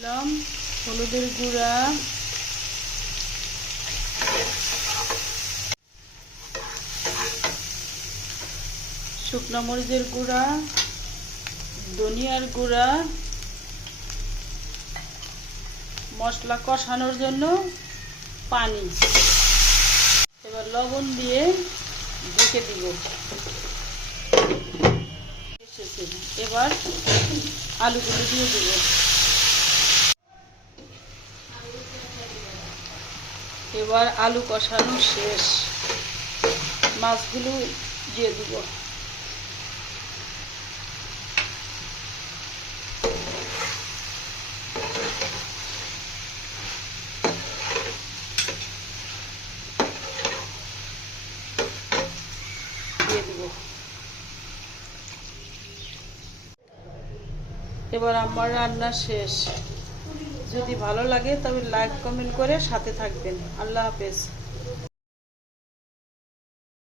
দিলাম হলুদের গুঁড়া, শুকনো মরিচের গুঁড়া, ধনিয়ার গুঁড়া, মশলা কষানোর জন্য পানি। এবার লবণ দিয়ে ঢেকে দিব। এবার আলুগুলো দিয়ে দিব। এবার আলু কষানো শেষ, মাছগুলো দিয়ে দিব। এবার আমার রান্না শেষ। যদি ভালো লাগে তবে লাইক কমেন্ট করে সাথে থাকবেন। আল্লাহ হাফেজ।